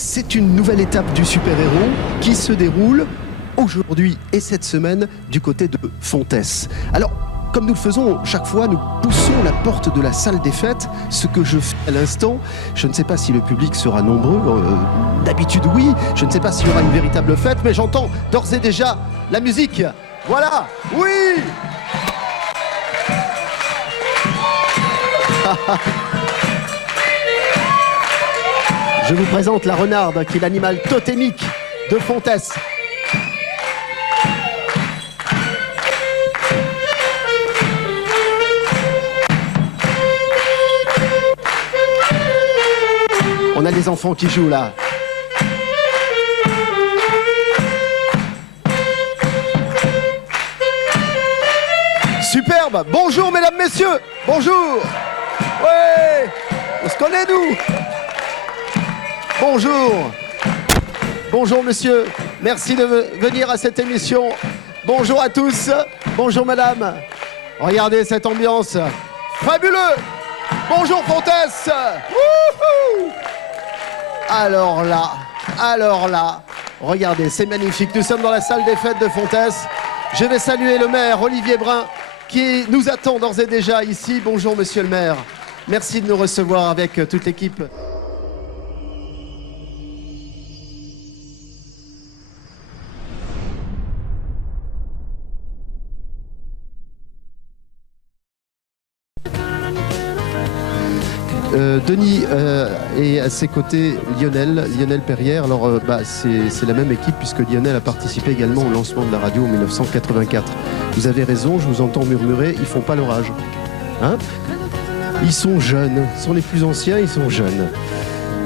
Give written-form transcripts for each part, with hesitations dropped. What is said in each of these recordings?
C'est une nouvelle étape du super-héros qui se déroule aujourd'hui et cette semaine du côté de Fontès. Alors, comme nous le faisons chaque fois, nous poussons la porte de la salle des fêtes, ce que je fais à l'instant. Je ne sais pas si le public sera nombreux, d'habitude oui, je ne sais pas s'il y aura une véritable fête, mais j'entends d'ores et déjà la musique. Voilà, oui. Je vous présente la renarde, qui est l'animal totémique de Fontès. On a les enfants qui jouent là. Superbe. Bonjour mesdames, messieurs. Bonjour. Ouais. On se connaît nous. Bonjour. Bonjour monsieur. Merci de venir à cette émission. Bonjour à tous. Bonjour madame. Regardez cette ambiance. Fabuleux. Bonjour Fontès. Wouhou. Alors là, regardez, c'est magnifique. Nous sommes dans la salle des fêtes de Fontès. Je vais saluer le maire Olivier Brun qui nous attend d'ores et déjà ici. Bonjour monsieur le maire. Merci de nous recevoir avec toute l'équipe. Denis et à ses côtés Lionel Perrière. Alors c'est la même équipe puisque Lionel a participé également au lancement de la radio en 1984. Vous avez raison, je vous entends murmurer, ils font pas leur âge. Hein? Ils sont jeunes, ce sont les plus anciens, ils sont jeunes.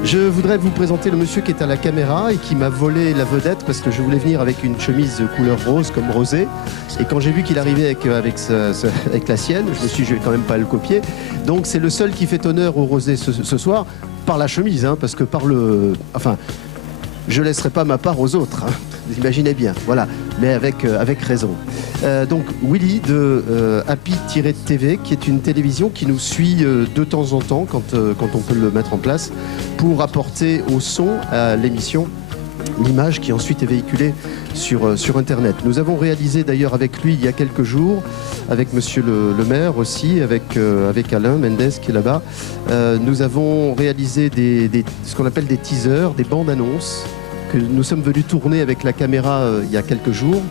Je voudrais vous présenter le monsieur qui est à la caméra et qui m'a volé la vedette parce que je voulais venir avec une chemise couleur rose comme Rosé. Et quand j'ai vu qu'il arrivait avec la sienne, je me suis dit je vais quand même pas le copier. Donc c'est le seul qui fait honneur au Rosé ce soir par la chemise, hein, parce que par le... Enfin, je laisserai pas ma part aux autres, hein, vous imaginez bien, voilà, mais avec raison. Donc Willy de Happy-TV, qui est une télévision qui nous suit de temps en temps quand on peut le mettre en place pour apporter au son à l'émission l'image qui ensuite est véhiculée sur Internet. Nous avons réalisé d'ailleurs avec lui il y a quelques jours, avec monsieur le maire aussi, avec Alain Mendes qui est là-bas, nous avons réalisé ce qu'on appelle des teasers, des bandes annonces que nous sommes venus tourner avec la caméra il y a quelques jours.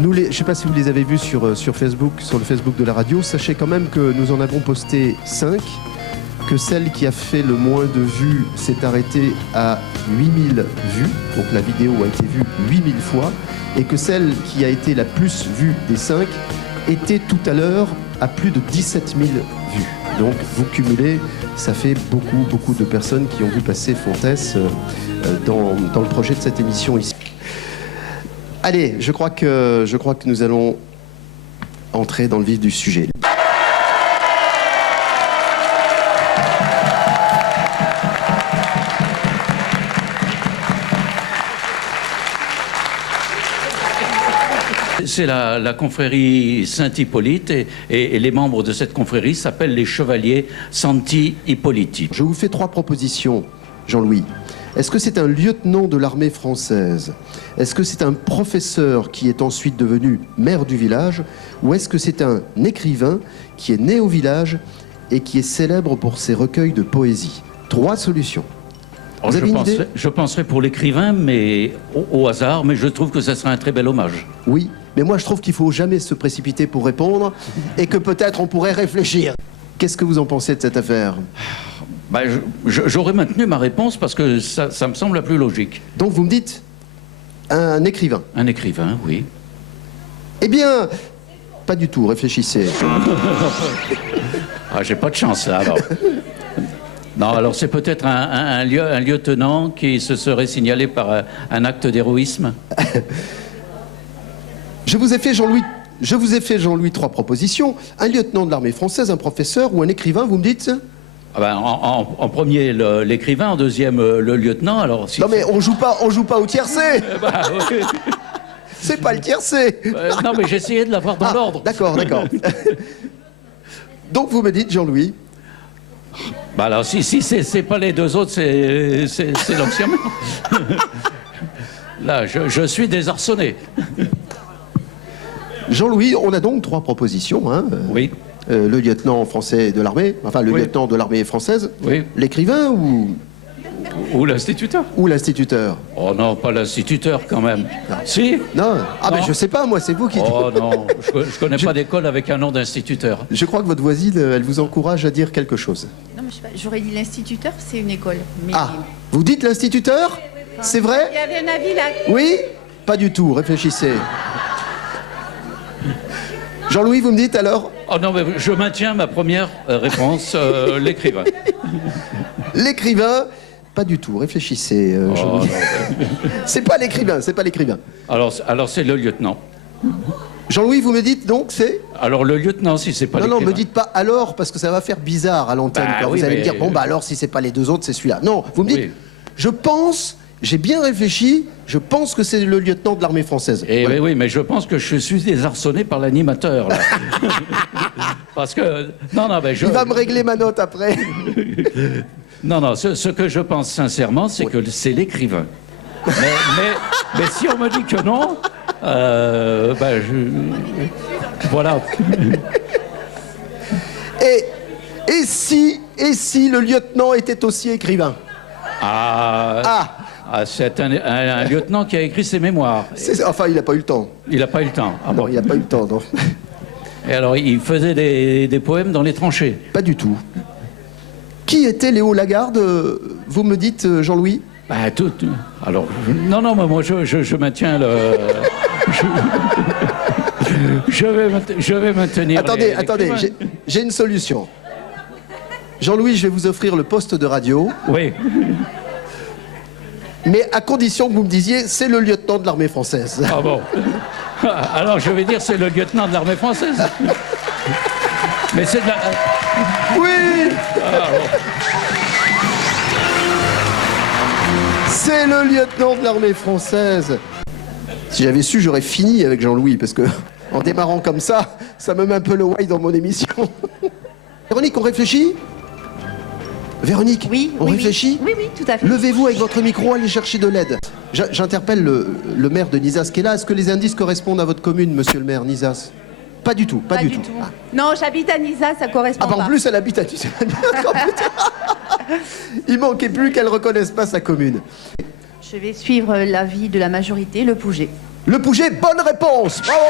Je ne sais pas si vous les avez vus sur Facebook, sur le Facebook de la radio. Sachez quand même que nous en avons posté 5, que celle qui a fait le moins de vues s'est arrêtée à 8000 vues. Donc la vidéo a été vue 8000 fois. Et que celle qui a été la plus vue des 5 était tout à l'heure à plus de 17 000 vues. Donc vous cumulez, ça fait beaucoup de personnes qui ont vu passer Fontès dans le projet de cette émission ici. Allez, je crois que nous allons entrer dans le vif du sujet. C'est la confrérie Saint-Hippolyte et les membres de cette confrérie s'appellent les chevaliers Santi Hippolyti. Je vous fais 3 propositions, Jean-Louis. Est-ce que c'est un lieutenant de l'armée française? Est-ce que c'est un professeur qui est ensuite devenu maire du village? Ou est-ce que c'est un écrivain qui est né au village et qui est célèbre pour ses recueils de poésie? 3 solutions. Vous avez une idée? Je penserais pour l'écrivain, mais au hasard, mais je trouve que ça serait un très bel hommage. Oui, mais moi je trouve qu'il ne faut jamais se précipiter pour répondre et que peut-être on pourrait réfléchir. Qu'est-ce que vous en pensez de cette affaire? J'aurais maintenu ma réponse parce que ça me semble la plus logique. Donc vous me dites un écrivain? Un écrivain, oui. Eh bien, pas du tout, réfléchissez. Ah, j'ai pas de chance là alors. Non, alors c'est peut-être un lieutenant qui se serait signalé par un acte d'héroïsme. Je vous ai fait, Jean-Louis, 3 propositions. Un lieutenant de l'armée française, un professeur ou un écrivain, vous me dites? En premier, l'écrivain, en deuxième, le lieutenant. Alors, non mais on joue pas au tiercé. Oui. C'est pas le tiercé. Non mais j'essayais de l'avoir dans l'ordre. D'accord. Donc vous me dites, Jean-Louis? Bah alors, si c'est pas les deux autres, c'est l'ancien maire. Là, je suis désarçonné. Jean-Louis, on a donc 3 propositions. Hein. Oui. Le lieutenant français de l'armée, enfin le lieutenant de l'armée française, Oui. L'écrivain Ou l'instituteur. ou l'instituteur? Oh non, pas l'instituteur quand même. Si? Non, ah Non. ben je sais pas, moi c'est vous qui... Oh non, je connais pas d'école avec un nom d'instituteur. Je crois que votre voisine, elle vous encourage à dire quelque chose. Non, mais je sais pas, j'aurais dit l'instituteur, c'est une école. Mais... Ah, vous dites l'instituteur? C'est vrai? Il y avait un avis là. Oui? Pas du tout, réfléchissez. Jean-Louis, vous me dites alors? Oh non, mais je maintiens ma première réponse, l'écrivain. L'écrivain? Pas du tout, réfléchissez. Oh, Jean-Louis. non. C'est pas l'écrivain, c'est pas l'écrivain. Alors c'est le lieutenant. Jean-Louis, vous me dites donc c'est... Alors le lieutenant, si c'est pas Non, non, l'écrivain. me dites pas alors, parce que ça va faire bizarre à l'antenne. Bah quand oui, vous allez me mais- dire, bon, bah alors si c'est pas les deux autres, c'est celui-là. Non, vous me dites, Oui. je pense, j'ai bien réfléchi, je pense que c'est le lieutenant de l'armée française. Et Voilà. oui, mais je pense que je suis désarçonné par l'animateur. là. Parce que non, mais Il va me régler ma note après. non, ce que je pense sincèrement, c'est que c'est l'écrivain. Mais si on me dit que non, voilà. Et si le lieutenant était aussi écrivain? C'est un lieutenant qui a écrit ses mémoires. Enfin, il n'a pas eu le temps. Il n'a pas eu le temps. Ah Non, bon. il n'a pas eu le temps, non. Et alors, il faisait des poèmes dans les tranchées. Pas du tout. Qui était Léo Lagarde? Vous me dites, Jean-Louis? Bah, tout. Alors, non, mais moi, je maintiens le. Je vais maintenir. Attendez, l'écrivain. j'ai une solution. Jean-Louis, je vais vous offrir le poste de radio, Oui. mais à condition que vous me disiez, c'est le lieutenant de l'armée française. Ah bon. Alors, je vais dire, c'est le lieutenant de l'armée française. Mais c'est de la. Oui! Ah, bon. C'est le lieutenant de l'armée française. Si j'avais su, j'aurais fini avec Jean-Louis, parce que en démarrant comme ça me met un peu le why dans mon émission. Véronique, on réfléchit? Véronique, Oui, on oui, réfléchit? Oui, oui, tout à fait. Levez-vous avec votre micro, allez chercher de l'aide. J'interpelle le maire de Nizas qui est là. Est-ce que les indices correspondent à votre commune, monsieur le maire Nizas? Pas du tout, pas du tout. Ah. Non, j'habite à Nisa, ça correspond Ah bah pas. en plus, elle habite à Nizas. Il manquait plus qu'elle reconnaisse pas sa commune. Je vais suivre l'avis de la majorité, le Pouget. Le Pouget, bonne réponse. Bravo.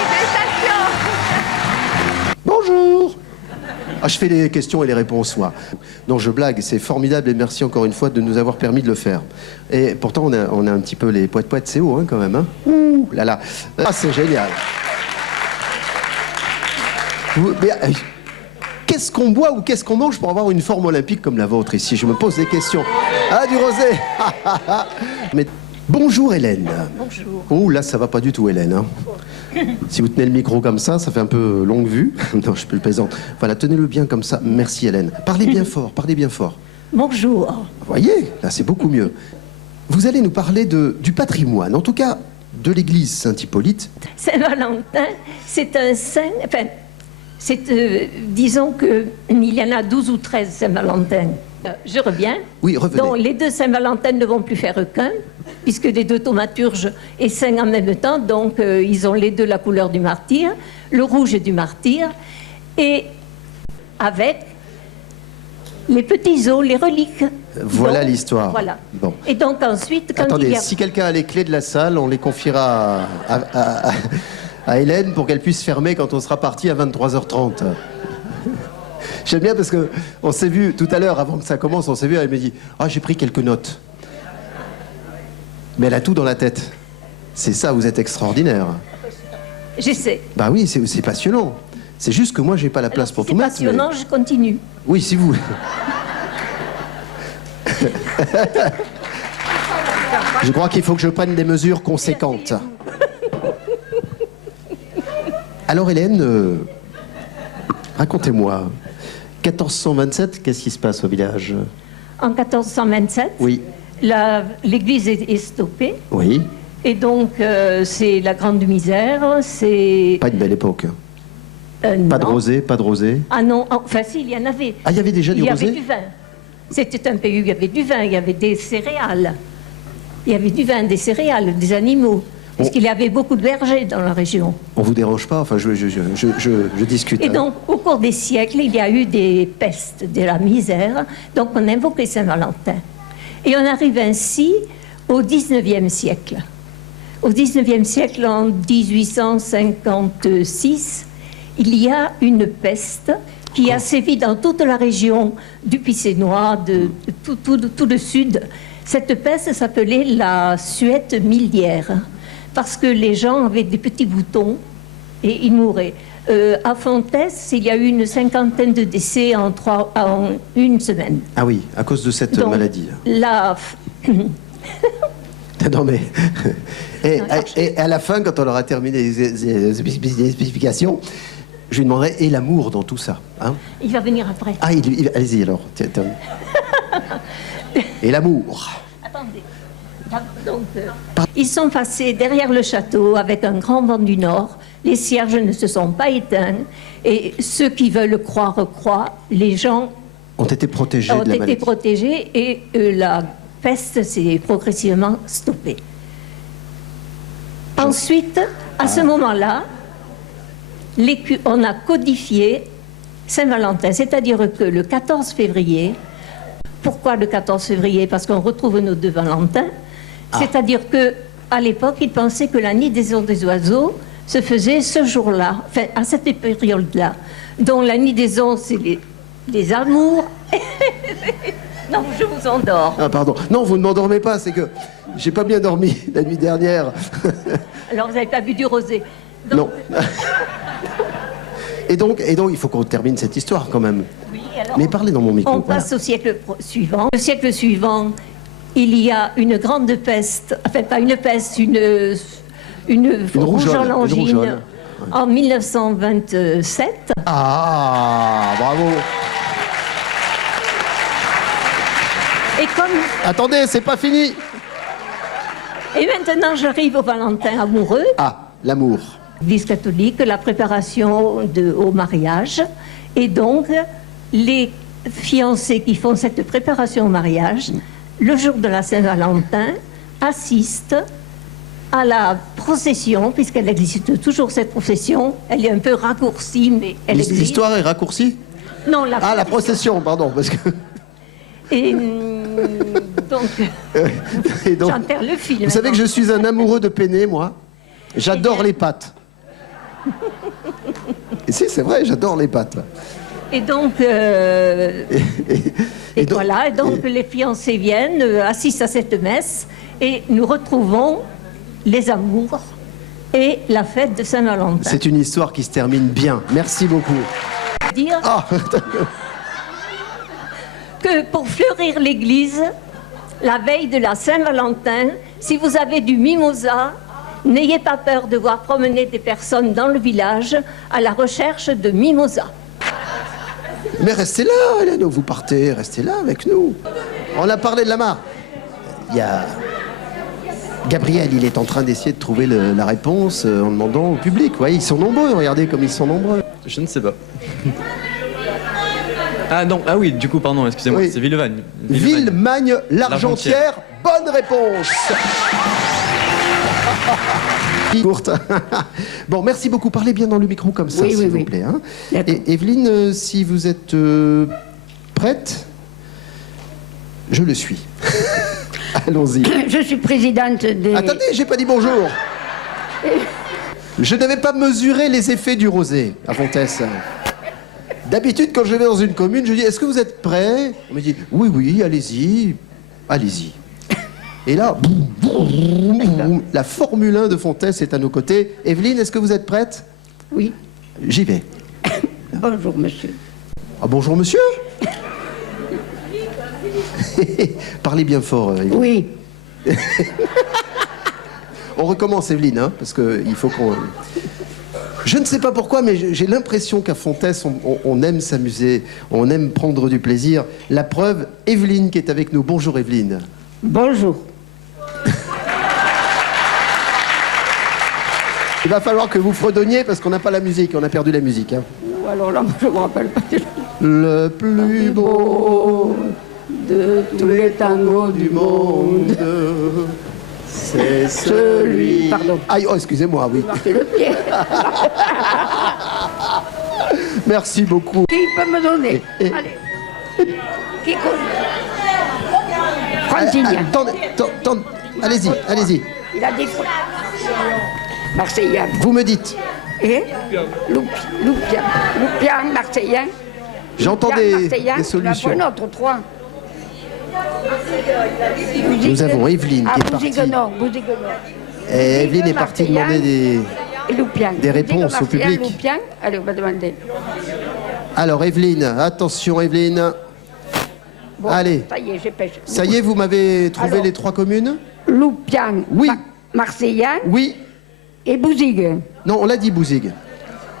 Félicitations. Bonjour. Ah, je fais les questions et les réponses, moi. Non, je blague, c'est formidable et merci encore une fois de nous avoir permis de le faire. Et pourtant, on a un petit peu les poètes, c'est haut, hein, quand même. Hein. Ouh là là. Ah, c'est génial. Qu'est-ce qu'on boit ou qu'est-ce qu'on mange pour avoir une forme olympique comme la vôtre ici? Je me pose des questions. Ah, du rosé. Mais bonjour Hélène. Bonjour. Oh là, ça va pas du tout Hélène. Hein. Si vous tenez le micro comme ça fait un peu longue vue. Non, je peux le plaisante. Voilà, tenez-le bien comme ça. Merci Hélène. Parlez bien fort, parlez bien fort. Bonjour. Vous voyez, là c'est beaucoup mieux. Vous allez nous parler du patrimoine, en tout cas de l'église Saint-Hippolyte. Saint-Valentin, c'est un saint... Enfin, disons qu'il y en a 12 ou 13 Saint-Valentin. Je reviens. Oui, revenez. Donc les deux Saint-Valentin ne vont plus faire qu'un, puisque les deux thaumaturges est saint en même temps, donc ils ont les deux la couleur du martyr, le rouge du martyr, et avec les petits os, les reliques. Voilà Donc, l'histoire. Voilà. Bon. Et donc ensuite, quand Attendez, il y a... si quelqu'un a les clés de la salle, on les confiera à Hélène pour qu'elle puisse fermer quand on sera parti à 23h30. J'aime bien parce qu'on s'est vu tout à l'heure, avant que ça commence, on s'est vu, elle m'a dit « Ah, j'ai pris quelques notes. » Mais elle a tout dans la tête. C'est ça, vous êtes extraordinaire. J'essaie. Bah oui, c'est passionnant. C'est juste que moi, j'ai pas la place pour C'est tout mettre. mais- passionnant, je continue. Oui, si vous... Je crois qu'il faut que je prenne des mesures conséquentes. Alors Hélène, racontez-moi, 1427, qu'est-ce qui se passe au village? En 1427, Oui, l'église est stoppée. oui, Et donc, c'est la grande misère, c'est... pas une belle époque. Pas de non. rosé, pas de rosé. Ah non, enfin si, il y en avait. Ah, il y avait déjà du Il y rosé? avait du vin. C'était un pays où il y avait du vin, il y avait des céréales. Il y avait du vin, des céréales, des animaux. Parce qu'il y avait beaucoup de bergers dans la région. On vous dérange pas? Enfin, je discute. Et hein. donc, au cours des siècles, il y a eu des pestes, de la misère. Donc, on invoquait Saint-Valentin. Et on arrive ainsi au XIXe siècle. Au XIXe siècle, en 1856, il y a une peste qui a sévi dans toute la région du Picénois, de tout le sud. Cette peste s'appelait la suette miliaire, parce que les gens avaient des petits boutons et ils mouraient. À Fontès, il y a eu une cinquantaine de décès en une semaine. Ah oui, à cause de cette Donc, maladie. La... Non mais... Et à la fin, quand on aura terminé les spécifications, je lui demanderai, et l'amour dans tout ça, hein? Il va venir après. Ah, allez-y alors. Et l'amour. Attendez. Donc, ils sont passés derrière le château avec un grand vent du nord. Les cierges ne se sont pas éteints. Et ceux qui veulent croire, croient. Les gens Ont été protégés ont de la été maladie. protégés et la peste s'est progressivement stoppée. Ensuite, à ce moment-là, on a codifié Saint-Valentin, c'est-à-dire que le 14 février, pourquoi le 14 février? Parce qu'on retrouve nos deux Valentins. C'est-à-dire qu'à l'époque, ils pensaient que la nidaison des oiseaux se faisait ce jour-là, enfin, à cette période-là. Donc la nidaison, c'est les amours. Non, je vous endors. Ah pardon. Non, vous ne m'endormez pas, c'est que j'ai pas bien dormi la nuit dernière. Alors vous n'avez pas bu du rosé. Donc, Non. Et donc, il faut qu'on termine cette histoire quand même. oui, alors, Mais parlez dans mon micro. on passe au siècle suivant. Le siècle suivant, il y a une grande peste, enfin pas une peste, une rougeole angine une rougeole. en 1927. Ah, bravo. Et comme Attendez, c'est pas fini. et maintenant j'arrive au Valentin amoureux, Ah, l'amour. Église catholique, la préparation au mariage, et donc les fiancés qui font cette préparation au mariage, le jour de la Saint-Valentin, assistent à la procession, puisqu'elle existe toujours cette procession, elle est un peu raccourcie, mais elle existe. L'histoire est raccourcie? Non, Ah, la procession, pardon, parce que... Et donc, Et donc, j'enterre le film. vous savez que je suis un amoureux de penne, moi. J'adore les pâtes. Et si, c'est vrai, j'adore les pâtes. Et donc, Et donc- voilà, et donc les fiancés viennent, assistent à cette messe, et nous retrouvons les amours et la fête de Saint-Valentin. C'est une histoire qui se termine bien. Merci beaucoup. Dire Ah, que pour fleurir l'église, la veille de la Saint-Valentin, si vous avez du mimosa, n'ayez pas peur de voir promener des personnes dans le village à la recherche de mimosa. mais restez là, Hélène, vous partez, restez là avec nous. On a parlé de la mare. Il y a... Gabriel, il est en train d'essayer de trouver la réponse en demandant au public. Vous voyez, ils sont nombreux, regardez comme ils sont nombreux. Je ne sais pas. Ah non, ah oui, du coup, pardon, excusez-moi, Oui. c'est Villevagne. Villemagne, l'Argentière. Bonne réponse. Courte. Bon, merci beaucoup. Parlez bien dans le micro comme ça, Oui, s'il oui, vous oui. plaît. Hein. D'accord. Et Evelyne, si vous êtes prête, je le suis. Allons-y. Je suis présidente des... Attendez, j'ai pas dit bonjour. Je n'avais pas mesuré les effets du rosé à Fontès. D'habitude, quand je vais dans une commune, je dis, est-ce que vous êtes prêts? On me dit, oui, oui, allez-y, allez-y. Et là, boum, boum, boum, la Formule 1 de Fontès est à nos côtés. Evelyne, est-ce que vous êtes prête? Oui. J'y vais. Bonjour, monsieur. Ah, bonjour, monsieur. Parlez bien fort, Evelyne. Oui. On recommence, Evelyne, hein, parce qu'il faut qu'on... Je ne sais pas pourquoi, mais j'ai l'impression qu'à Fontès, on aime s'amuser, on aime prendre du plaisir. La preuve, Evelyne qui est avec nous. Bonjour, Evelyne. Bonjour. Il va falloir que vous fredonniez parce qu'on n'a pas la musique, on a perdu la musique. Hein. Alors là, je ne me rappelle pas. Le plus beau De tous les tangos du monde. c'est celui... Pardon. Aïe, oh, excusez-moi, oui. C'est le pied. Merci beaucoup. Qui peut me donner Et- Allez. Qui connaît Francilien. Attendez, allez-y, allez-y. Il a des fois. Marseillais. Vous me dites. Et Loupian, Marseillais. J'entends des solutions. Un autre, trois. Nous avons Evelyne qui est partie. Et Evelyne est partie demander des réponses au public. Loupian. Allez, on va demander. Alors Evelyne, attention Evelyne. Bon, Allez. Ça y est, j'ai pêché. Ça y est, vous m'avez trouvé Alors. les 3 communes? Loupian. Oui. Marseillais. Oui. Et Bouzigues. Non, on l'a dit Bouzigues.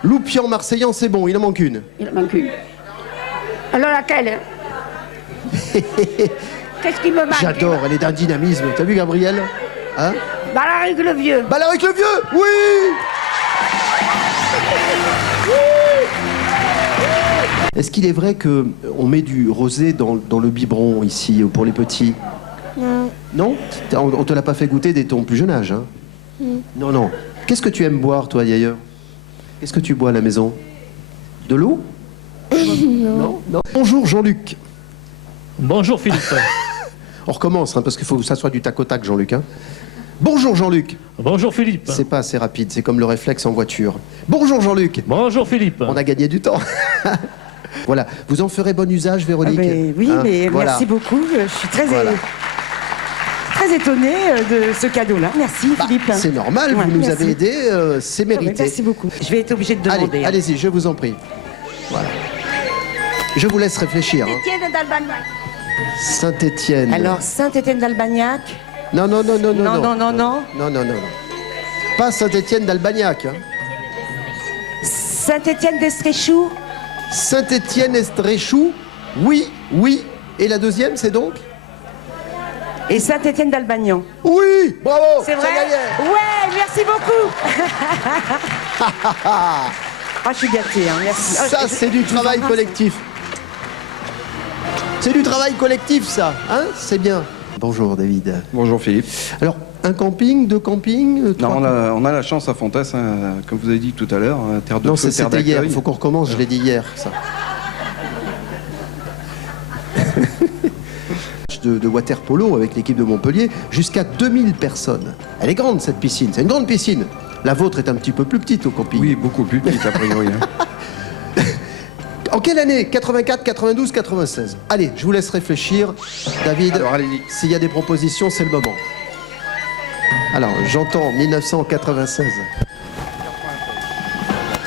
Loupian, Marseillan, c'est bon, il en manque une. Il en manque une. Alors laquelle? Qu'est-ce qui me manque? J'adore, elle est d'un dynamisme. T'as vu Gabriel? Hein? Balaric le vieux. Balaric le vieux. Oui. Est-ce qu'il est vrai qu'on met du rosé dans le biberon ici pour les petits? Non. On te l'a pas fait goûter dès ton plus jeune âge, hein? Non, non. Qu'est-ce que tu aimes boire, toi, d'ailleurs? Qu'est-ce que tu bois à la maison? De l'eau? Non. Non. Bonjour, Jean-Luc. Bonjour Philippe. On recommence, hein, parce qu'il faut que ça soit du tac au tac, Jean-Luc. Hein. Bonjour, Jean-Luc. Bonjour Philippe. C'est pas assez rapide, c'est comme le réflexe en voiture. Bonjour, Jean-Luc. Bonjour Philippe. On a gagné du temps. Voilà. Vous en ferez bon usage, Véronique? Oui, Hein, mais voilà. merci beaucoup. Je suis très, Voilà. très étonnée de ce cadeau-là. Merci Philippe. C'est normal, Ouais, vous nous merci. avez aidés, c'est Non, mais mérité. merci beaucoup. Je vais être obligée de demander. Allez, allez-y, je vous en prie. Voilà. Je vous laisse réfléchir. Hein. Saint-Étienne. Alors, Saint-Étienne d'Albagnac. Non, non, non, non, non. Non, non, non, non. Non, non, non, non. Pas Saint-Étienne d'Albagnac. Hein. Saint-Étienne d'Estréchou. Saint-Étienne Estréchou. Oui, oui. Et la deuxième, c'est donc? Et Saint-Étienne d'Albagnan. Oui, bravo. C'est vrai? ça gagnait. Ouais, merci beaucoup. Ah, je suis gâtée. Hein, merci. Ah, Ça, je- c'est du je vous travail embrasse. collectif. C'est du travail collectif, ça. Hein? C'est bien. Bonjour, David. Bonjour Philippe. Alors, un camping, 2 campings, 3 Non, on a la chance à Fontès, hein, comme vous avez dit tout à l'heure, terre de Non, feu, terre c'était hier. d'accueil. Il faut qu'on recommence. Je l'ai dit hier, ça. De water polo avec l'équipe de Montpellier, jusqu'à 2000 personnes. Elle est grande, cette piscine. C'est une grande piscine. La vôtre est un petit peu plus petite au camping. Oui, beaucoup plus petite a priori. Hein. En quelle année? 84, 92, 96. Allez, je vous laisse réfléchir. David, Alors, allez-y. s'il y a des propositions, c'est le moment. Alors, j'entends 1996.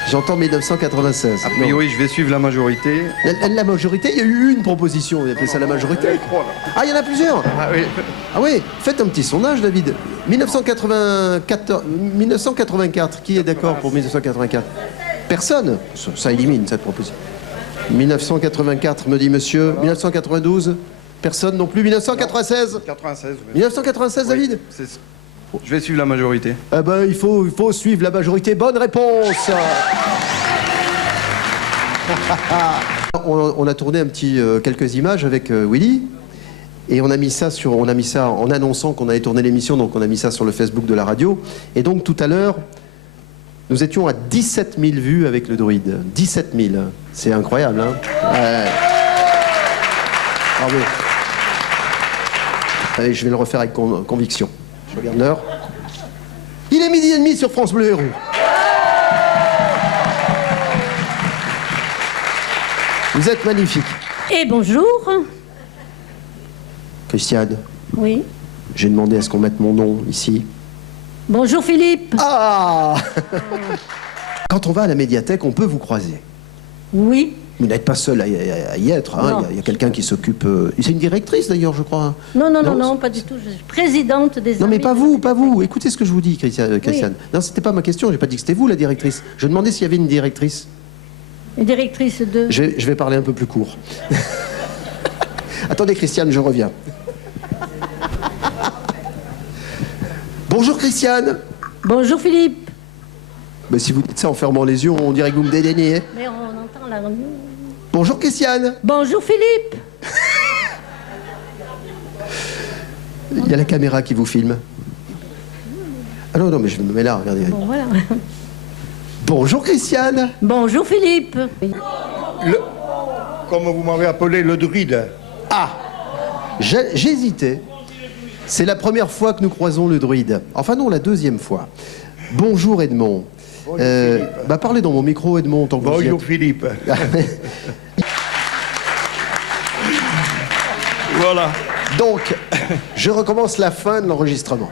J'entends 1996. A priori, je vais suivre la majorité. La majorité, il y a eu une proposition, on appelle ça la majorité. Ah, il y en a plusieurs. Ah oui. Ah oui, faites un petit sondage, David. 1984, qui est d'accord pour 1984? Personne. Ça élimine cette proposition. 1984, me dit monsieur. 1992, personne non plus. 1996. 96. Oui. 1996, David? Je vais suivre la majorité. Eh ben, il faut suivre la majorité. Bonne réponse. On a tourné quelques images avec Willy. Et on a mis ça en annonçant qu'on allait tourner l'émission, donc on a mis ça sur le Facebook de la radio. Et donc tout à l'heure, nous étions à 17 000 vues avec le druide. 17 000. C'est incroyable, hein? Ouais. Bravo. Allez, je vais le refaire avec conviction. Je regarde l'heure. Il est 12h30 sur France Bleu Héros. Vous êtes magnifique. Et bonjour. Christiane, Oui. j'ai demandé à ce qu'on mette mon nom ici. Bonjour Philippe. Ah! Quand on va à la médiathèque, on peut vous croiser. Oui. Vous n'êtes pas seul à y être. Hein. Non. Il y a quelqu'un qui s'occupe. C'est une directrice d'ailleurs, je crois. Non, non, non, non, pas du tout. Je suis présidente des Non, mais amis pas de vous, la pas vous. Écoutez ce que je vous dis, Christiane. Oui. Non, c'était pas ma question. J'ai pas dit que c'était vous la directrice. Je demandais s'il y avait une directrice. Une directrice de... Je vais parler un peu plus court. Attendez, Christiane, je reviens. Bonjour, Christiane. Bonjour Philippe. Mais si vous dites ça en fermant les yeux, on dirait que vous me dédaignez. Hein. Mais on entend la... Bonjour Christiane. Bonjour Philippe. Il y a la caméra qui vous filme. Ah non, non, mais je me mets là, regardez. Bon, voilà. Bonjour Christiane. Bonjour Philippe. Comme vous m'avez appelé, le druide. Ah, j'hésitais. C'est la première fois que nous croisons le druide. Enfin non, la deuxième fois. Bonjour Edmond. Bah, parlez dans mon micro Edmond tant que vous y Bonjour êtes. Philippe. Voilà. Donc, je recommence la fin de l'enregistrement.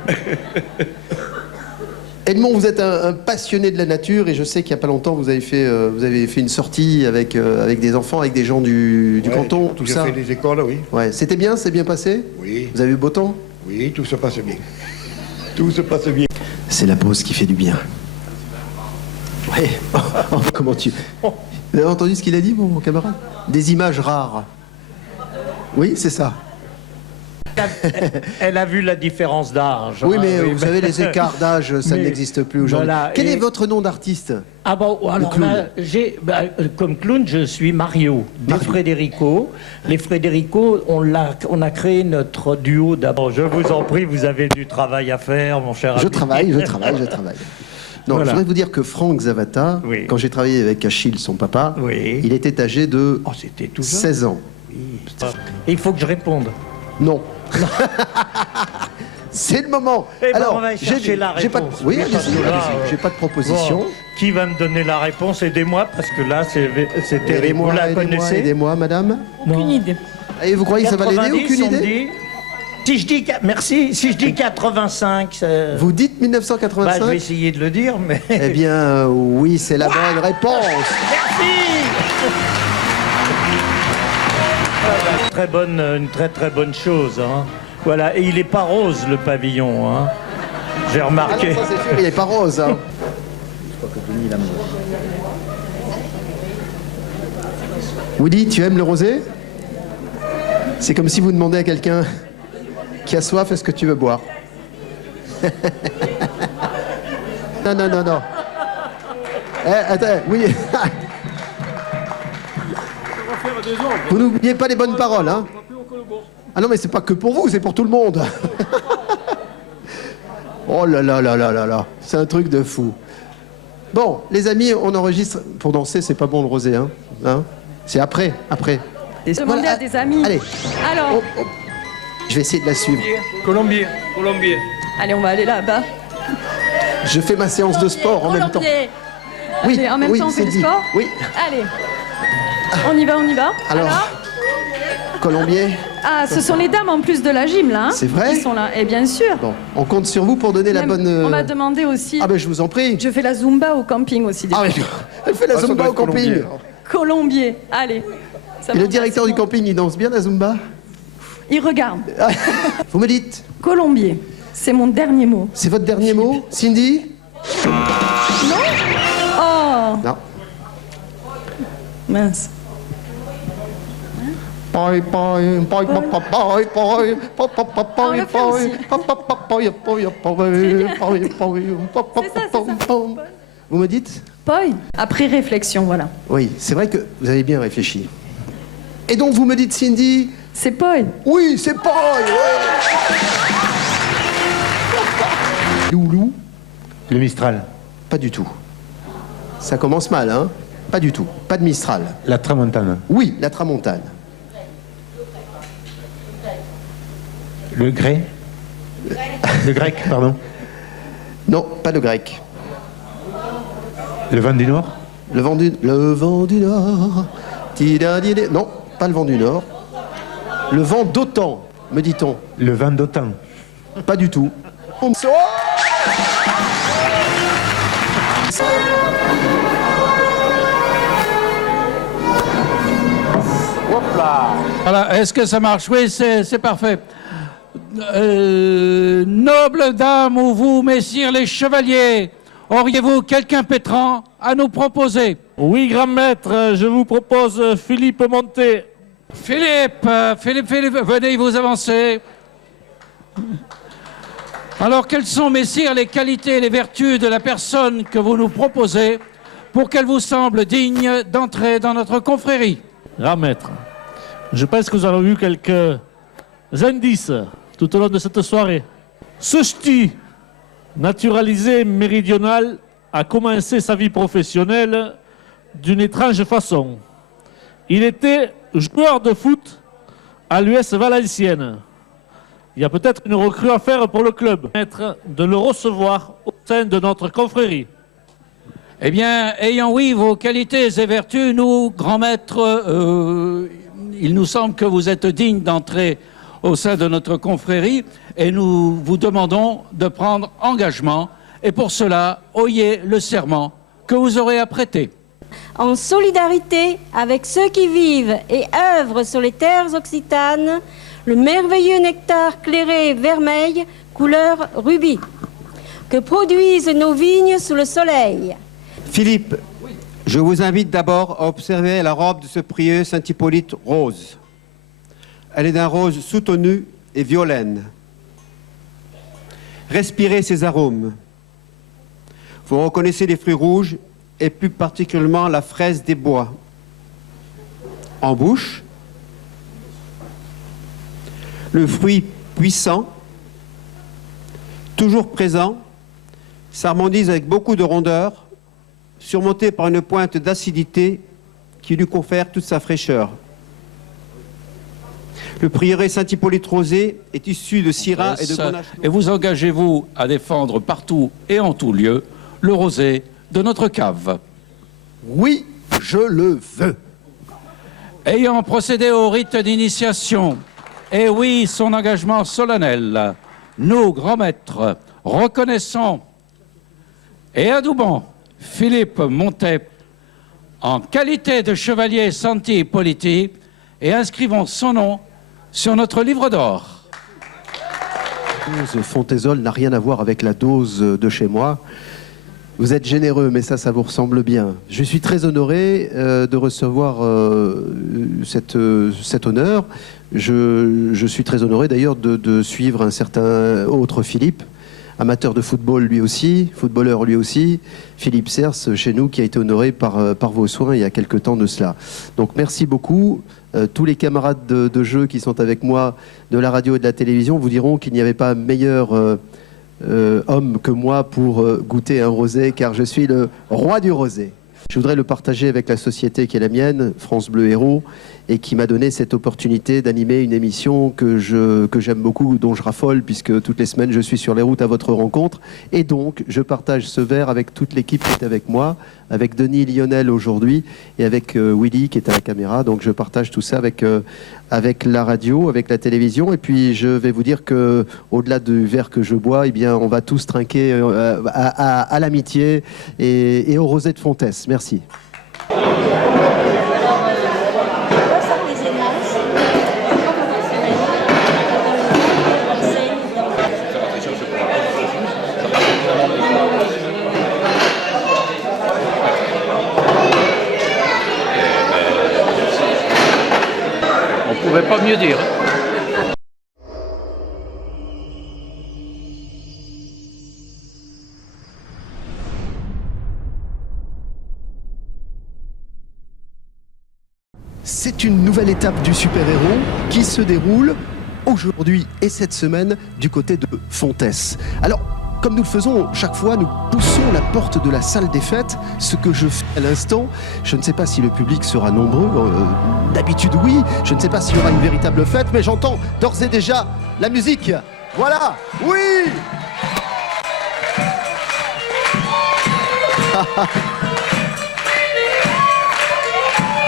Edmond, vous êtes un passionné de la nature et je sais qu'il n'y a pas longtemps, vous avez fait une sortie avec des enfants, avec des gens du canton, tout ça. J'ai fait des écoles, oui. Ouais. C'était bien, c'est bien passé? Oui. Vous avez eu beau temps? Oui, tout se passe bien. Tout se passe bien. C'est la pause qui fait du bien. Oui. Oh, comment tu... Vous avez entendu ce qu'il a dit, mon camarade? Des images rares. Oui, c'est ça. Elle a vu la différence d'âge. Oui, hein, mais vous savez, les écarts d'âge, ça Mais n'existe plus aujourd'hui. voilà, Quel et- est votre nom d'artiste? Ah bon, alors clown. comme clown, je suis Mario, des Frédérico. Les Frédérico, on a créé notre duo d'abord. Je vous en prie, vous avez du travail à faire, mon cher ami. Je travaille. Non, Voilà. je voudrais vous dire que Franck Zavata, Oui. quand j'ai travaillé avec Achille, son papa, Oui. il était âgé de Oh, c'était tout jeune. 16 ans. Et il faut que je réponde. Non. C'est le moment. Eh ben, Alors, on va chercher la j'ai pas de... réponse. Oui, Parce allez-y, que là, allez-y. J'ai pas de proposition. Bon, qui va me donner la réponse? Aidez-moi, parce que là, c'est terrible. Vous Aidez-moi, la aidez-moi, connaissez? aidez-moi, madame. Aucune idée. Et vous croyez que ça va l'aider? 90, Aucune on me idée? dit. Si je dis, merci, si je dis 85, ça- Vous dites bah, je 1985? vais essayer de le dire, mais... Eh bien, oui, c'est la bonne réponse. Une très très bonne chose. Hein. Voilà, et il est pas rose le pavillon. Hein. J'ai Ah remarqué. non, ça c'est sûr, il est pas rose. Hein. Woody, tu aimes le rosé? C'est comme si vous demandez à quelqu'un qui a soif, est-ce que tu veux boire? Non, non, non, non. Attends, oui. Vous n'oubliez pas les bonnes paroles, hein? Ah non, mais c'est pas que pour vous, c'est pour tout le monde. Oh là là là là là là, c'est un truc de fou. Bon, les amis, on enregistre. Pour danser, c'est pas bon le rosé, hein, c'est après. Demandez Voilà, à des amis. Allez, Alors, hop, hop. Je vais essayer de la suivre. Colombier. allez, on va aller là-bas. Je fais ma séance de sport en même temps. Colombier. Oui, Allez, en même oui, temps, on fait c'est du dit. sport. Oui. Allez. On y va, on y va. Alors, Colombier. Ah, ce sont les dames en plus de la gym, là. Hein, C'est vrai qui sont là. Et bien sûr. Bon, on compte sur vous pour donner la Même, bonne. On m'a demandé aussi. Ah ben je vous en prie. Je fais la Zumba au camping aussi. Ah, mais... Elle fait la Ah, ça Zumba doit au être Colombier, camping. alors. Colombier. Allez. Ça Et le m'intéresse directeur du beaucoup. camping, il danse bien la Zumba? Il regarde. Vous me dites, Colombier. C'est mon dernier mot. c'est votre dernier mot, Cindy? Oh, Non. mince. C'est Vous me dites? Poi. Après réflexion, voilà. Oui, c'est vrai que vous avez bien réfléchi. Et donc vous me dites Cindy? C'est Poi. Oui, c'est pas. Loulou? Le Mistral. Pas du tout. Ça commence mal, hein? Pas du tout. Pas de Mistral. La Tramontane. Oui, la Tramontane. Le grec. Le grec, pardon. Non, pas le grec. Le vent du Nord. Le vent du Nord. Tidadidé. Non, pas le vent du Nord. Le vent d'OTAN, me dit-on. Le vent d'OTAN. Pas du tout. Voilà, est-ce que ça marche? Oui, c'est parfait. Nobles dames ou vous, messieurs les chevaliers, auriez-vous quelqu'un pétrant à nous proposer? Oui, grand maître, je vous propose Philippe Monté. Philippe, venez vous avancer. Alors, quelles sont, messires, les qualités et les vertus de la personne que vous nous proposez pour qu'elle vous semble digne d'entrer dans notre confrérie? Grand maître, je pense que nous avons eu quelques indices tout au long de cette soirée. Ce ch'ti, naturalisé méridional, a commencé sa vie professionnelle d'une étrange façon. Il était joueur de foot à l'US Valenciennes. Il y a peut-être une recrue à faire pour le club. Maître, de le recevoir au sein de notre confrérie. Eh bien, ayant oui vos qualités et vertus, nous, grand maître, il nous semble que vous êtes digne d'entrer au sein de notre confrérie et nous vous demandons de prendre engagement. Et pour cela, oyez le serment que vous aurez à prêter. En solidarité avec ceux qui vivent et œuvrent sur les terres occitanes, le merveilleux nectar clairé vermeil, couleur rubis, que produisent nos vignes sous le soleil. Philippe, je vous invite d'abord à observer la robe de ce prieux Saint-Hippolyte rose. Elle est d'un rose soutenu et violaine. Respirez ses arômes. Vous reconnaissez les fruits rouges et plus particulièrement la fraise des bois. En bouche, le fruit puissant, toujours présent, s'harmonise avec beaucoup de rondeur, surmonté par une pointe d'acidité qui lui confère toute sa fraîcheur. Le prieuré Saint-Hippolyte rosé est issu de Syrah et de Grenache. Et vous engagez-vous à défendre partout et en tout lieu le rosé de notre cave? Oui, je le veux. Ayant procédé au rite d'initiation, et oui, son engagement solennel, nous, grands maîtres, reconnaissons et adoubons Philippe Montet en qualité de chevalier Santi Hippolyti et inscrivons son nom sur notre livre d'or. La dose Fontezol n'a rien à voir avec la dose de chez moi. Vous êtes généreux, mais ça vous ressemble bien. Je suis très honoré de recevoir cet honneur. Je suis très honoré d'ailleurs de suivre un certain autre Philippe, amateur de football lui aussi, footballeur lui aussi, Philippe Sers chez nous, qui a été honoré par vos soins il y a quelque temps de cela. Donc merci beaucoup. Tous les camarades de jeu qui sont avec moi de la radio et de la télévision vous diront qu'il n'y avait pas meilleur homme que moi pour goûter un rosé, car je suis le roi du rosé. Je voudrais le partager avec la société qui est la mienne, France Bleu Héros, et qui m'a donné cette opportunité d'animer une émission que j'aime beaucoup, dont je raffole, puisque toutes les semaines je suis sur les routes à votre rencontre. Et donc, je partage ce verre avec toute l'équipe qui est avec moi, avec Denis Lionel aujourd'hui, et avec Willy qui est à la caméra. Donc je partage tout ça avec la radio, avec la télévision. Et puis je vais vous dire que au-delà du verre que je bois, eh bien, on va tous trinquer à l'amitié et au rosé de Fontès. Merci. On ne pouvait pas mieux dire. C'est une nouvelle étape du super-héros qui se déroule aujourd'hui et cette semaine du côté de Fontès. Alors, comme nous le faisons chaque fois, nous poussons la porte de la salle des fêtes, ce que je fais à l'instant. Je ne sais pas si le public sera nombreux, d'habitude oui, je ne sais pas s'il y aura une véritable fête, mais j'entends d'ores et déjà la musique. Voilà, oui.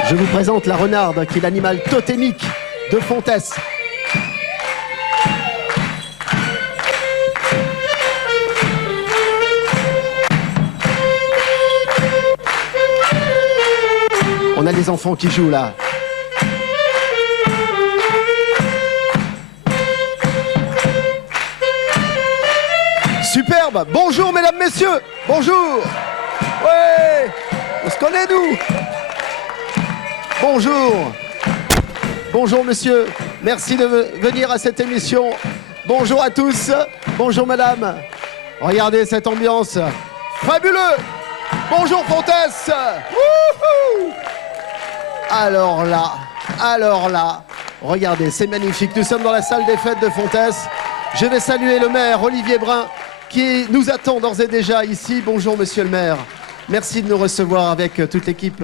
Je vous présente la renarde, qui est l'animal totémique de Fontès. On a les enfants qui jouent là. Superbe. Bonjour mesdames, messieurs. Bonjour. Ouais. On se connaît nous. Bonjour. Bonjour monsieur. Merci de venir à cette émission. Bonjour à tous. Bonjour madame. Regardez cette ambiance. Fabuleux. Bonjour Fontès. Wouhou. Alors là, regardez, c'est magnifique. Nous sommes dans la salle des fêtes de Fontès. Je vais saluer le maire Olivier Brun qui nous attend d'ores et déjà ici. Bonjour monsieur le maire. Merci de nous recevoir avec toute l'équipe.